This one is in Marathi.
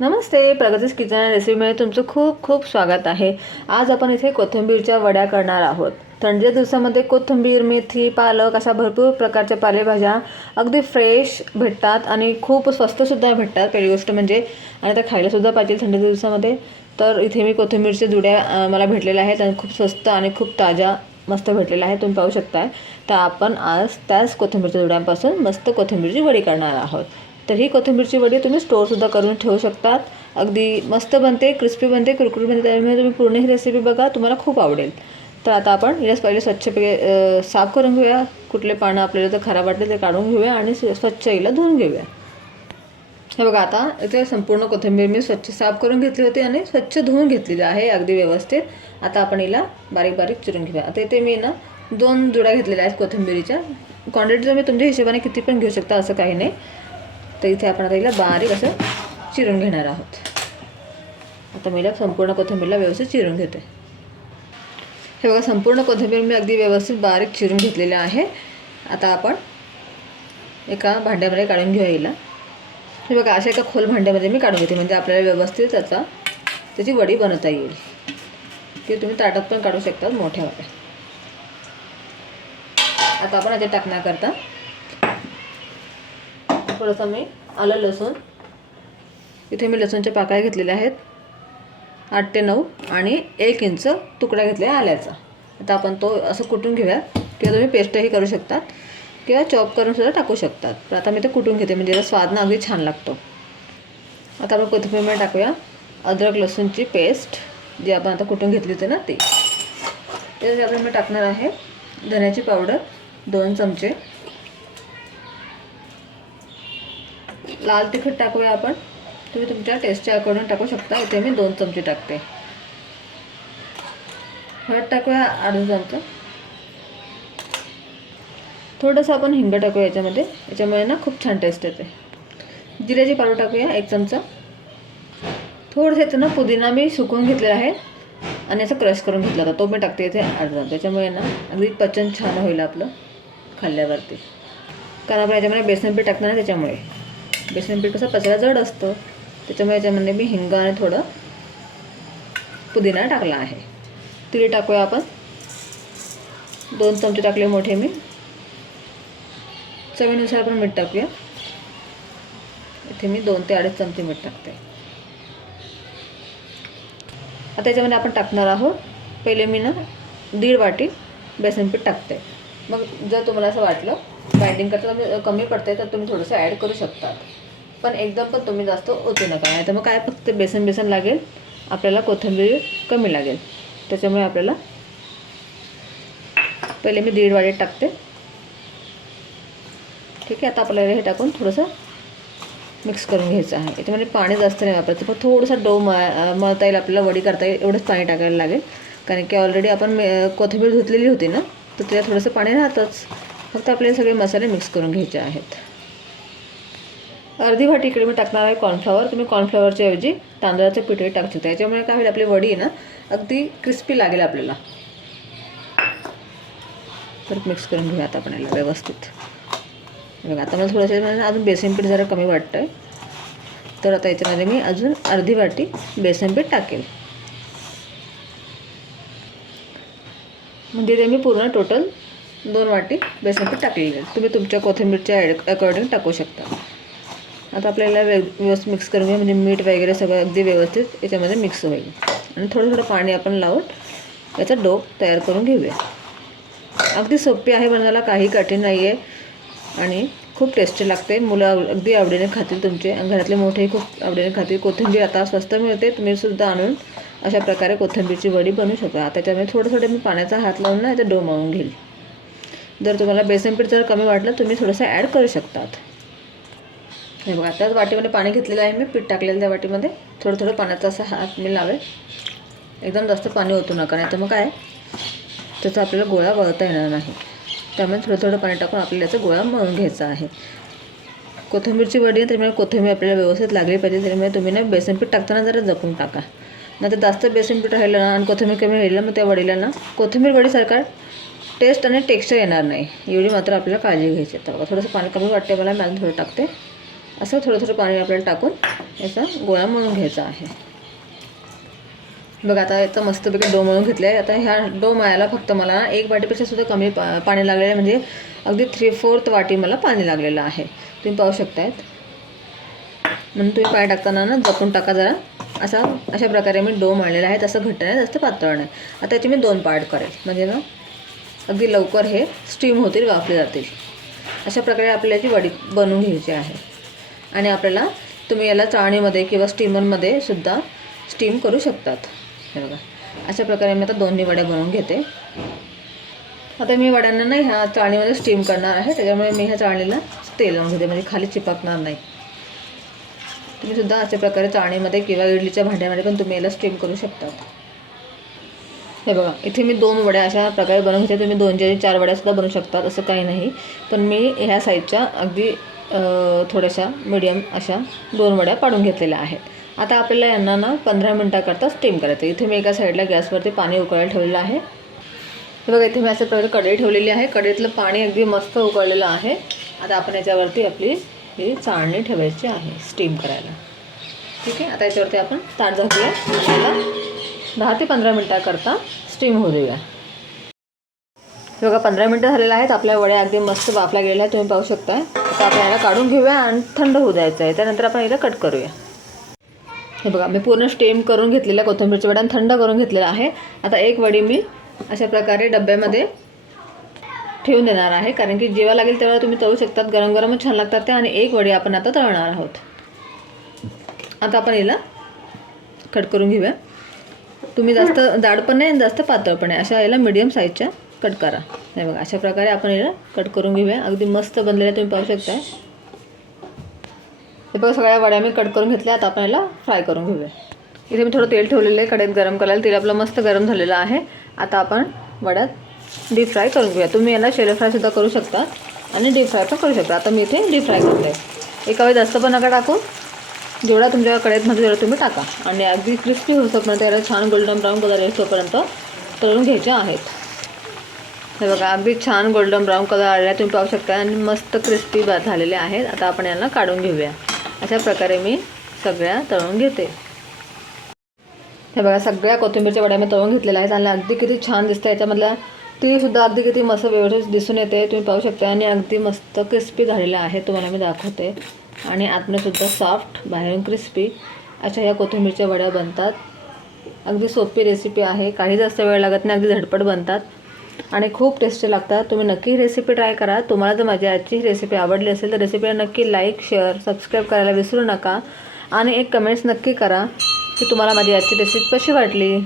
नमस्ते प्रगतीस किचन रेसिपीमध्ये तुमचं खूप खूप स्वागत आहे. आज आपण इथे कोथिंबीरच्या वड्या करणार आहोत. थंडीच्या दिवसामध्ये कोथिंबीर मेथी पालक अशा भरपूर प्रकारच्या पालेभाज्या अगदी फ्रेश भेटतात आणि खूप स्वस्तसुद्धा भेटतात. पहिली गोष्ट म्हणजे आणि त्या खायलासुद्धा पाहिजे थंडीच्या दिवसामध्ये. तर इथे मी कोथिंबीरच्या जुड्या मला भेटलेल्या आहेत आणि खूप स्वस्त आणि खूप ताज्या मस्त भेटलेल्या आहेत. तुम्ही पाहू शकताय. तर आपण आज त्याच कोथिंबीरच्या जुड्यांपासून मस्त कोथिंबीरची वडी करणार आहोत. तर ही कोथिंबीरची वडी तुम्ही स्टोअरसुद्धा करून ठेवू शकतात. अगदी मस्त बनते क्रिस्पी बनते कुरकुर बनते. त्यामुळे तुम्ही पूर्ण ही रेसिपी बघा तुम्हाला खूप आवडेल. तर आता आपण हिला पहिले स्वच्छपैकी पे साफ करून घेऊया. कुठले पानं आपल्याला जर खराब वाटले ते काढून घेऊया आणि स्व- स्वच्छ हिला धुवून घेऊया. हे बघा आता इथे संपूर्ण कोथिंबीर मी स्वच्छ साफ करून घेतली होती आणि स्वच्छ धुवून घेतलेली आहे अगदी व्यवस्थित. आता आपण हिला बारीक बारीक चिरून घेऊया. आता इथे मी ना दोन जुड्या घेतलेल्या आहेत कोथिंबीरीच्या. क्वांटिटी तुम्ही तुमच्या हिशोबाने किती पण घेऊ शकता असं काही नाही. तर इथे आपण आता हिला बारीक असं चिरून घेणार आहोत. आता मी संपूर्ण कोथिंबीरला व्यवस्थित चिरून घेते. हे बघा संपूर्ण कोथिंबीर मी अगदी व्यवस्थित बारीक चिरून घेतलेलं आहे. आता आपण एका भांड्यामध्ये काढून घेऊया हिला. हे बघा अशा एका खोल भांड्यामध्ये मी काढून घेते म्हणजे आपल्याला व्यवस्थित त्याचा त्याची वडी बनवता येईल. ती तुम्ही ताटात पण काढू शकता मोठ्या वाट्या आता आपण याच्यात टाकण्याकरता थोडंसं मी आलं लसूण. इथे मी लसूणच्या पाकळ्या घेतलेल्या आहेत. आठ ते नऊ आणि एक इंच तुकडा घेतला आल्याचा. आता आपण तो असं कुटून घेऊया किंवा तुम्ही पेस्टही करू शकतात किंवा चॉप करून सुद्धा टाकू शकतात. पण आता मी ते कुटून घेते म्हणजे त्याचा स्वाद ना अगदी छान लागतो. आता आपण कोथिंबीरमध्ये टाकूया. अद्रक लसूणची पेस्ट जी आपण आता कुटून घेतली होती ना ती. त्याच्यात आपण मी टाकणार आहे धण्याची पावडर दोन चमचे लाल तिखट टाकूया आपण. तुम्ही तुमच्या टेस्टच्या अकॉर्डिंग टाकू शकता. इथे मी दोन चमचे टाकते. हळद टाकूया अर्धा चमचा थोडंसं आपण हिंग टाकूया याच्यामध्ये. याच्यामुळे ना खूप छान टेस्ट येते. जिऱ्याची पावडर टाकूया एक चमचा. थोडंसं याचं ना पुदिना मी सुकवून घेतलेला आहे. आणि असं क्रश करून घेतला होता तो मी टाकते इथे अर्धा त्याच्यामुळे ना अगदी पचन छान होईल आपलं खाल्ल्यावरती. कारण आपण याच्यामध्ये बेसन पीठ टाकणार त्याच्यामुळे. बेसन पीठ कसं पचायला जड असतं त्याच्यामुळे याच्यामध्ये मी हिंग आणि थोडं पुदिना टाकला आहे. तिळ टाकूया आपण. दोन चमचे टाकले मोठे मी. चवीनुसार आपण मीठ टाकूया. इथे मी दोन ते अडीच चमचे मीठ टाकते. आता याच्यामध्ये आपण टाकणार आहोत. पहिले मी ना दीड वाटी बेसन पीठ टाकते. मग जर तुम्हाला असं वाटलं बाइंडिंग करता कमी पडते तर तुम्ही थोडंसं ॲड करू शकतात. पण एकदम पण तुम्ही जास्त ओतू नका. नाही तर मग काय फक्त बेसन बेसन लागेल आपल्याला कोथिंबीर कमी लागेल. त्याच्यामुळे आपल्याला पहिले मी दीड वाजे टाकते. ठीक आहे आता आपल्याला हे टाकून थोडंसं मिक्स करून घ्यायचं आहे. याच्यामध्ये म्हणजे पाणी जास्त नाही वापरायचं फक्त थोडंसं डो म मळता येईल आपल्याला वडी करता येईल एवढंच पाणी टाकायला लागेल. कारण की ऑलरेडी आपण मे कोथिंबीर धुतलेली होती ना तर त्याला थोडंसं पाणी राहतंच. फक्त आपल्याला सगळे मसाले मिक्स करून घ्यायचे आहेत. अर्धी वाटी इकडे मी टाकणार आहे कॉर्नफ्लॉवर तुम्ही कॉर्नफ्लॉवरच्या ऐवजी तांदळाचं पीठही टाकू शकता. याच्यामुळे काय होईल आपली वडी आहे ना अगदी क्रिस्पी लागेल आपल्याला. तर मिक्स करून घेऊया आता आपण याला व्यवस्थित. बघा आता मला थोडंसं अजून बेसन पीठ जरा कमी वाटतं आहे तर आता याच्यामध्ये मी अजून अर्धी वाटी बेसन पीठ टाकेल. म्हणजे ते मी पूर्ण टोटल दोन वाटी बेसन पीठ टाकलेली आहे. तुम्ही तुमच्या कोथिंबीरच्या अकॉर्डिंग टाकू शकता. आता आपल्याला वेग व्यवस्थित मिक्स करून घ्या म्हणजे मीठ वगैरे सगळं अगदी व्यवस्थित याच्यामध्ये मिक्स होईल. आणि थोडं थोडं पाणी आपण लावून याचा डो तयार करून घेऊया. अगदी सोपी आहे बनवायला काही कठीण नाही आहे आणि खूप टेस्टी लागते. मुलं अगदी आवडीने खातील तुमचे. घरातले मोठेही खूप आवडीने खातील. कोथिंबीर आता स्वस्त मिळते. तुम्ही सुद्धा आणून अशा प्रकारे कोथिंबीरची वडी बनवू शकता. त्याच्यामुळे थोडं थोडं मी पाण्याचा हात लावून ना याचा डो मळून घेईल. जर तुम्हाला बेसन पीठ जर कमी वाटलं तुम्ही थोडंसं ॲड करू शकतात. हे बघा त्याच वाटीमध्ये पाणी घेतलेलं आहे मी पीठ टाकलेलं त्या वाटीमध्ये. थोडं थोडं पाण्याचा असा हात मी लावेल. एकदम जास्त पाणी ओतू नका नाही तर मग काय? त्याचा आपल्याला गोळा वळता येणार नाही. त्यामुळे थोडं थोडं पाणी टाकून आपल्याला याचा गोळा मळून घ्यायचा आहे. कोथिंबीरची वडी आहे त्यामुळे कोथिंबीर आपल्याला व्यवस्थित लागली पाहिजे त्यामुळे तुम्ही ना बेसन पीठ टाकताना जरा जपून टाका. नाही तर जास्त बेसन पीठ राहिलं ना आणि कोथिंबीर कमी राहिलं मग त्या वडीला ना कोथिंबीर वडीसारखा टेस्ट आणि टेक्स्चर येणार नाही. एवढी मात्र आपल्याला काळजी घ्यायची आहे. तर बघा थोडंसं पाणी कमी वाटते मला मॅन थोडं टाकते. असं थोडं थोडं पाणी आपल्याला टाकून याचा गोळा मळून घ्यायचा आहे. बघा आता याचं मस्तपैकी डो मळून घेतले आहे आता ह्या डो मळायला फक्त मला एक वाटीपेक्षा सुद्धा कमी पा पाणी लागलेलं आहे. म्हणजे अगदी थ्री फोर्थ वाटी मला पाणी लागलेलं आहे. तुम्ही पाहू शकतायत. म्हणून तुम्ही पाय टाकताना ना जपून टाका जरा. असा अशा प्रकारे मी डो मळलेला आहे. तसं घट्ट नाही जास्त पातळ नाही. आता याची मी दोन पार्ट करेल म्हणजे ना अगदी लवकर हे स्टीम होतील वाफले जातील. अशा प्रकारे आपल्याला याची वडी बनवून घ्यायची आहे. आणि आपल्याला तुम्ही याला चाळणीमध्ये किंवा स्टीमरमध्ये सुद्धा स्टीम करू शकतात. हे बघा. अशा प्रकारे मी आता दोन्ही वड्या बनवून घेते. आता मी वड्यांना नाही ह्या चाळणीमध्ये स्टीम करणार आहे. त्याच्यामुळे मी ह्या चाळणीला तेल लावून घेते. म्हणजे खाली चिपकणार नाही. तुम्ही सुद्धा अशा प्रकारे चाळणीमध्ये किंवा इडलीच्या भांड्यामध्ये पण तुम्ही याला स्टीम करू शकतात. हे बघा. इथे मी दोन वड्या अशा प्रकारे बनवून घेते. तुम्ही दोनच्या चार वड्यासुद्धा बनवू शकतात. असं काही नाही. पण मी ह्या साईजच्या अगदी थोड्याशा मिडियम अशा दोन वड्या पाडून घेतलेल्या आहेत. आता आपल्याला यांना ना पंधरा मिनटाकरता स्टीम करायचं इथे मी एका साईडला गॅसवरती पाणी उकळायला ठेवलेलं आहे. हे बघा इथे मी अशा प्रकारे कढई ठेवलेली आहे. कढईतलं पाणी अगदी मस्त उकळलेलं आहे. आता आपण याच्यावरती आपली ही चाळणी ठेवायची आहे स्टीम करायला. ठीक आहे? आता याच्यावरती आपण ताट झाकूया. आणि दहा ते पंधरा मिनटाकरता स्टीम होऊ देऊया. हे बघा पंधरा मिनटं झालेलं आहेत. आपल्या वड्या अगदी मस्त बाफला गेलेल्या आहेत. तुम्ही पाहू शकता आता आपण याला काढून घेऊया आणि थंड होऊ द्यायचं आहे. त्यानंतर आपण याला कट करूया. हे बघा मी पूर्ण स्टेम करून घेतलेल्या कोथिंबीरच्या वड्या थंड करून घेतलेला आहे. आता एक वडी मी अशा प्रकारे डब्यामध्ये ठेवून देणार आहे. कारण की जेव्हा लागेल तेव्हा तुम्ही तळू शकतात. गरम गरमच छान लागतात ते आणि एक वडी आपण आता तळणार आहोत. आता आपण याला कट करून घेऊया. तुम्ही जास्त जाड पण नाही आणि जास्त पातळ पण आहे अशा याला मिडियम साईजच्या कट करा. हे बघा अशा प्रकारे आपण याला कट करून घेऊया. अगदी मस्त बनलेलं तुम्ही पाहू शकता हे बघा सगळ्या वड्या मी कट करून घेतल्या. आता आपण याला फ्राय करून घेऊया. इथे मी थोडं तेल ठेवलेलं आहे कडेत गरम करायला. तेल आपलं मस्त गरम झालेलं आहे. आता आपण वड्यात डीप फ्राय करून घेऊया. तुम्ही याला शेलो फ्रायसुद्धा करू शकता आणि डीप फ्राय पण करू शकता. आता मी इथे डीप फ्राय करते एका वेळी जास्त पण नका टाकू. जेवढा तुमच्या कढईतमध्ये तेवढा तुम्ही टाका. आणि अगदी क्रिस्पी होतोपर्यंत याला छान गोल्डन ब्राऊन कलर येतोपर्यंत तळून घ्यायचे आहेत. हे बघा अगदी छान गोल्डन ब्राऊन कलर आलेला आहे. तुम्ही पाहू शकता आणि मस्त क्रिस्पी झालेले आहेत. आता आपण यांना काढून घेऊया. अशा प्रकारे मी सगळ्या तळून घेते. हे बघा सगळ्या कोथिंबीरच्या वड्या मी तळून घेतलेल्या आहेत. आणि अगदी किती छान दिसतं याच्यामधल्या तीसुद्धा अगदी किती मस्त व्यवस्थित दिसून येते. तुम्ही पाहू शकता आणि अगदी मस्त क्रिस्पी झालेलं आहे. तुम्हाला मी दाखवते. आणि आतमध्ये सुद्धा सॉफ्ट बाहेरून क्रिस्पी अशा ह्या कोथिंबीरच्या वड्या बनतात. अगदी सोपी रेसिपी आहे. काही जास्त वेळ लागत नाही. अगदी झटपट बनतात. आणि खूप टेस्टी लागतात. तुम्ही नक्की ही रेसिपी ट्राय करा. तुम्हाला जर माझी आजची ही रेसिपी आवडली असेल तर रेसिपीला नक्की लाईक शेअर सबस्क्राईब करायला विसरू नका. आणि एक कमेंट्स नक्की करा की तुम्हाला माझी आजची रेसिपी कशी वाटली?